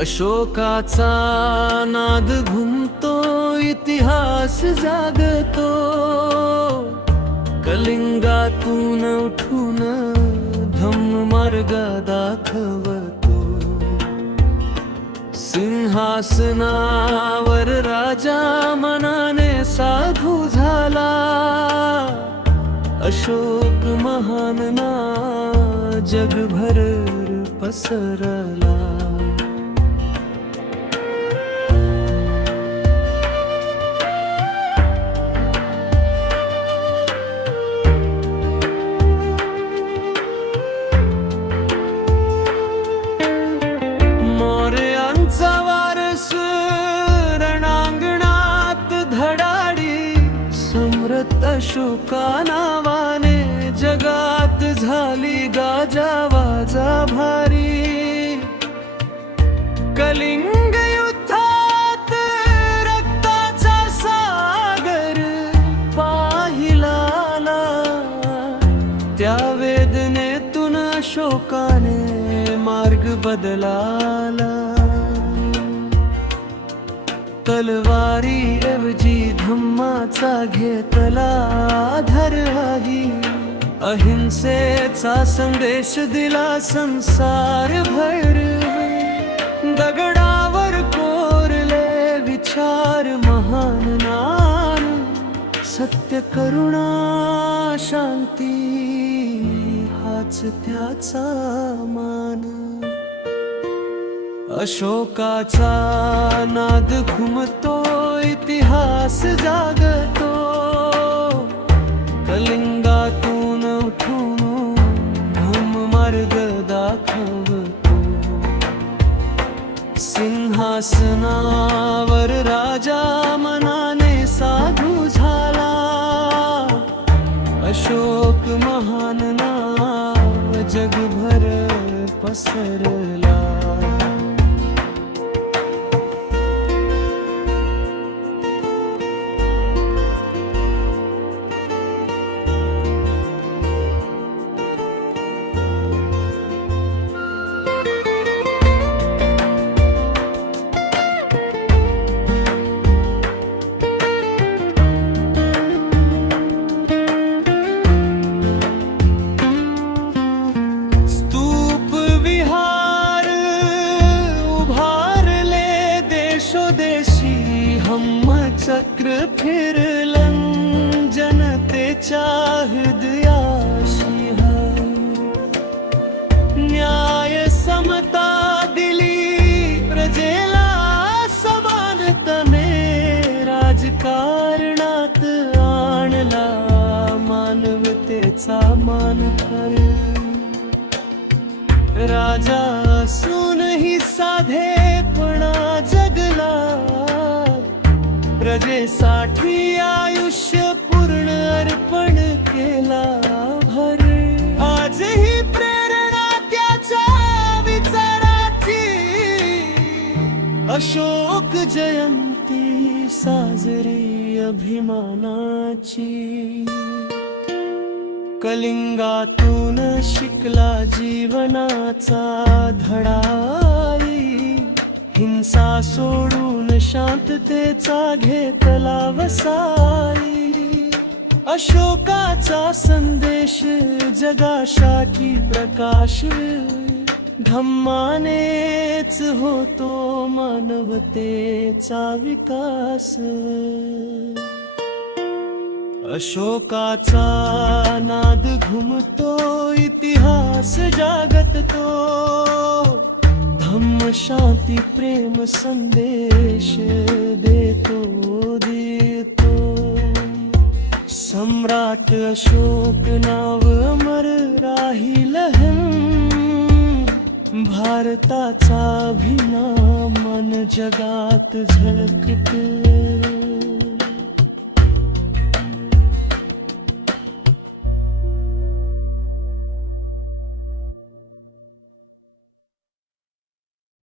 अशोकाचा नाद घुमतो, इतिहास जागतो, कलिंगातून उठून धम्म मार्ग दाखवतो. सिंहासनावर राजा मनाने साधू झाला, अशोक महान ना जगभर पसरला. अशोका नावाने जगात झाली गाजावाजा भारी. कलिंग युद्धात रक्ताचा सागर पाहिला, त्या वेदनेतून अशोकाने मार्ग बदलाला. तलवारी ऐवजी धम्माचा घेतला आधारही, अहिंसेचा संदेश दिला संसार भर. दगडावर कोरले विचार महान ज्ञान, सत्य करुणा शांती हाच त्याचा मान. अशोकाचा नाद घुमतो, इतिहास जागतो, कलिंगातून उठून धम्म मार्ग दाखवतो. सिंहासनावर राजा मनाने साधू झाला, अशोक महान नाव जगभर पसरला. चक्र फिरलं जनतेच्या हृदयाशी, न्याय समता दिली प्रजेला समानतेने. राजकारणात आणला मानवतेचा मान कर. राजा असूनही साधेपणा जगला, प्रजेसाठी आयुष्य पूर्ण अर्पण केला भर. आजही प्रेरणा त्याच्या विचाराची, अशोक जयंती साजरी अभिमानाची. कलिंगातून शिकला जीवनाचा धडाई, हिंसा सोडून शांततेचा घेतला वसाई. अशोकाचा संदेश जगासाठी प्रकाश, धम्मानेच होतो मानवतेचा विकास. अशोकाचा नाद घुमतो, इतिहास जागतो, धम्म शांती प्रेम संदेश देतो. सम्राट अशोक नाव अमर राहील, भारताचा अभिमान जगात झळकतो.